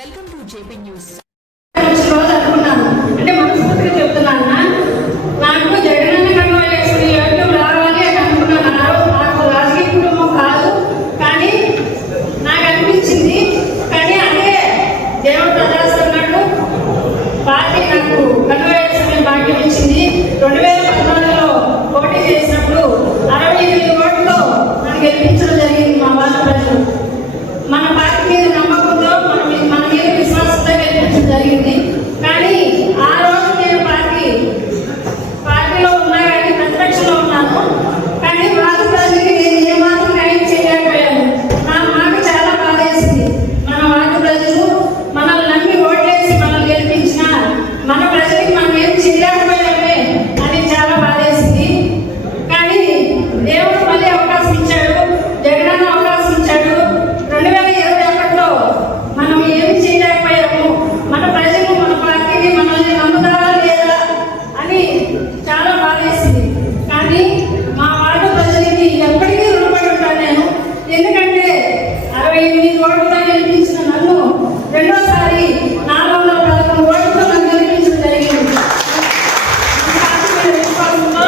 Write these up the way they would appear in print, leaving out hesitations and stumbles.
Welcome to JP news. అంటే మనస్ఫూర్తిగా చెప్తున్నాను, నాకు జగనన్న కన్వా చేసుకుని యోగ్యం రావాలి అని అనుకున్నాను. నాకు రాజకీయ కుటుంబం కాదు, కానీ నాకు అనిపించింది. కానీ అదే దేవుడు ప్రదర్శిస్తున్నాడు. పార్టీ నాకు కన్వా చేసుకునే భాగ్యం ఇచ్చింది. 2014లో పోటీ చేసినప్పుడు 68 ఓట్లతో నాకు గెలిపించడం జరిగింది. మా వాళ్ళ ప్రజలు మన పార్టీ మీద నమ్మకంతో మన మీద విశ్వాసంతో గెలిపించడం జరిగింది. కానీ ఆ రోజు నేను పార్టీలో ఉన్నా కానీ ప్రతిపక్షంలో ఉన్నాను. కానీ వాళ్ళ ప్రజలకి నేను ఏమాత్రం న్యాయం చేయలేకపోయాను. నా మాట చాలా బాధేసింది. మన వాళ్ళ ప్రజలు మనల్ని నమ్మి ఓట్లేసి మనల్ని గెలిపించిన మన ప్రజలకి మనం ఏం చేయలేకపోయామే అని చాలా బాధేసింది. కానీ దేవుడు మళ్ళీ అవకాశం ఇచ్చాడు, జగనన్న అవకాశం ఇచ్చాడు. 2021లో మనం ఏమి చేయలేకపోయాము. మన ప్రజలు మన పార్టీని మనల్ని నమ్ముతారా లేదా అని చాలా బాధేసింది. కానీ మా వార్డు ప్రజలకి ఎప్పటికీ రుణపడి ఉంటాను నేను. ఎందుకంటే 68 ఓట్లతో గెలిపించిన నన్ను రెండోసారి 411 ఓట్లతో నన్ను గెలిపించడం జరిగింది. విశ్వాసంతో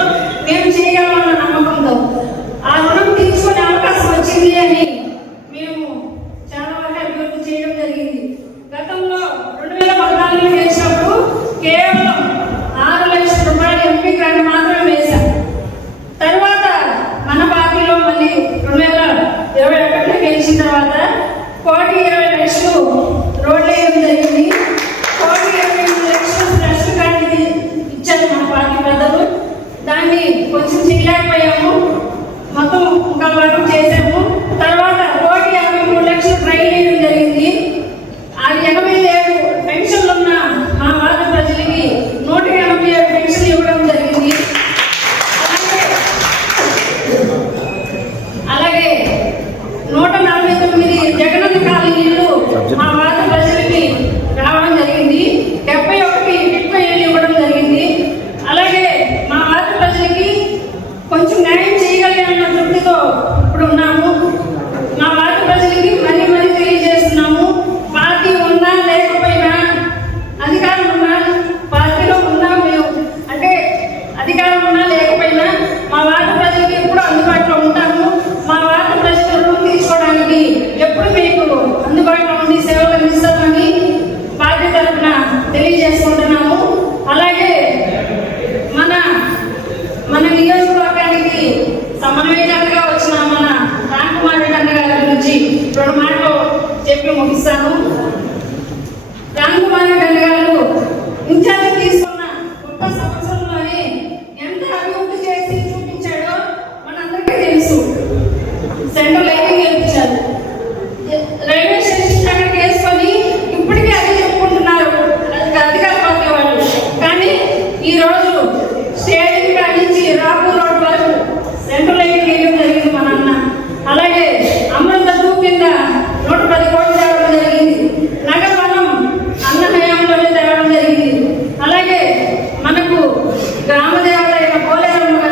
మేము చేయగలమన్న నమ్మకంతో ఆ రుణం తీర్చుకునే అవకాశం వచ్చింది అని మేము చాలా వరకు అభివృద్ధి చేయడం జరిగింది. గతంలో 2014లో చేసినప్పుడు కేవలం 6 లక్షల రూపాయలు ఎంపీ గ్రాంట్ మాత్రమే వేశాం. తర్వాత మన పార్టీలో మళ్ళీ 2021లో గెలిచిన తర్వాత 1,20,00,000 రోడ్లు వేయడం జరిగింది. 1,28,00,000 స్పెషల్ కార్డు ఇచ్చారు మన పార్టీ పెద్దలు. దాన్ని కొంచెం చేయలేకపోయాము, మొత్తం ఇంకా వర్క్ చేసాము. తర్వాత 1,53,00,000 ట్రైన్ వేయడం జరిగింది. ఆ 87 పెన్షన్లు ఉన్న మా వార్డు ప్రజలకి 187 పెన్షన్లు ఇవ్వడం జరిగింది. అలాగే 149 జగనన్న కాలనీలు మా వార్డు ప్రజలకి రావడం జరిగింది. 71 ఇళ్ళు ఇవ్వడం జరిగింది. అలాగే మా వార్డు ప్రజలకి కొంచెం న్యాయం చేయగలిగిన తృప్తితో ఇప్పుడు ఉన్నాము. మా వార్డు ప్రజలకి మరీ మరీ తెలియజేస్తున్నాము. పార్టీ ఉన్నా లేకపోయినా, అధికారం ఉన్నా పార్టీలో ఉన్నా, మేము అంటే అధికారం ఉన్నా లేకపోయినా మా వార్డు ప్రజలకి ఎప్పుడు అందుబాటులో ఉంటాము. మా వార్డు ప్రజల రుణం తీసుకోవడానికి ఎప్పుడు మీకు అందుబాటులో ఉండి సేవలు అందిస్తామని పార్టీ తరఫున తెలియజేసుకుంటున్నాము. అలాగే మన నియోజకవర్గానికి సమన్వయకర్తగా వచ్చిన మన రామ్కుమార్ రెడ్డి అన్న గారి గురించి 2 మాటలు చెప్పి ముగిస్తాను. రామ్కుమార్ రెడ్డి అన్న గారు ఇన్ఛార్జ్ తీసుకున్న 30 సంవత్సరంలోనే ఎంత అభివృద్ధి చేసి చూపించాడో మనందరికీ తెలుసు. సెంట్రల్ లైటింగ్ గెలిపించారు, రైల్వే స్టేషన్ అక్కడికి వేసుకొని ఇప్పటికీ అదే చెప్పుకుంటున్నారు అధికార పార్టీ వాళ్ళు. కానీ ఈరోజు స్టేడియం కాడి నుంచి రాపూర్ రోడ్ వరకు సెంట్రల్ లైటింగ్ వేయడం జరిగింది మన అన్న. అలాగే అమృత కింద 110 కోట్లు తేవడం జరిగింది. నగరవనం అన్న హయాంలోనే తేవడం జరిగింది. అలాగే మనకు గ్రామ దేవత అయిన పోలేరమ్మ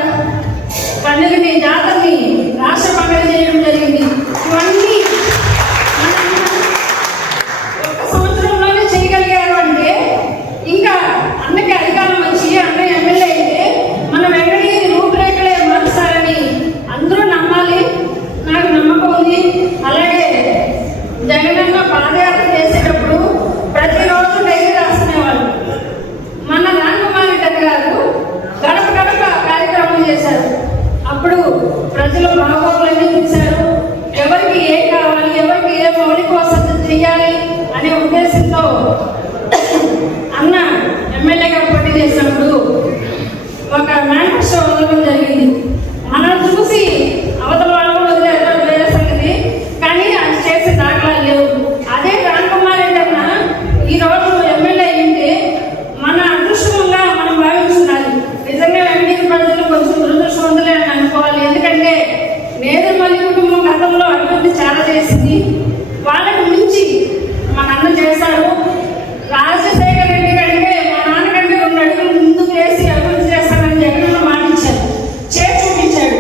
పండుగని, జాతరని రాష్ట్ర పండుగ చేయడం జరిగింది. ఇవన్నీ మన ఒక్క సంవత్సరంలోనే చేయగలిగారు. అంటే ఇంకా అన్నకి అధికారం వచ్చి అన్న ఎమ్మెల్యే అయితే మన వెంకటగిరి రూపురేఖలే మారుస్తారని అందరూ నమ్మాలి. నాకు నమ్మకం ఉంది. అలాగే జగనన్న పాదయాత్ర చేసేటప్పుడు ప్రతిరోజు డైరీ రాసుకునేవాళ్ళు. మన రామ్కుమార్ రెడ్డి గారు గడప గడప కార్యక్రమం చేశారు. అప్పుడు ప్రజల బాగోగులన్నీ చూశారు. ఎవరికి ఏం కావాలి, ఎవరికి ఏ మౌలిక వసతి చేయాలి అనే ఉద్దేశంతో అన్న ఎమ్మెల్యేగా పోటీ చేసినప్పుడు ఒక మేనిఫెస్టో వదలడం జరిగింది. మనం చూసి అవతల వాళ్ళు వదిలేరు వేరే సంగతి, కానీ అది చేసే దాఖలాలు లేవు. అదే రామ్కుమార్ రెడ్డి అన్న ఈరోజు ఎమ్మెల్యే అయింటే మన అదృష్టంగా మనం భావించుకోవాలి. నిజంగా వెంకటగిరి ప్రజలు కొంచెం దురదృష్టవంతులే అని అనుకోవాలి. ఎందుకంటే నేదురుమల్లి కుటుంబం గతంలో అభివృద్ధి చాలా చేసింది. వాళ్ళకు మించి మన అన్న చేశారు. రాజశేఖర రెడ్డి కంటే మా నాన్నకంటే 2 అడుగులు ముందుకు వేసి అభివృద్ధి చేస్తానని జగనన్న మాట ఇచ్చారు, చేసి చూపించాడు.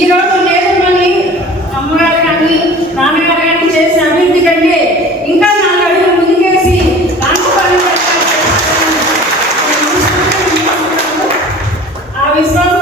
ఈరోజు నేదురుమల్లి అమ్మగారు కానీ నాన్నగారు కానీ చేసిన అభివృద్ధి కంటే ఇంకా 4 అడుగులు ముందుకేసి విశ్వాసం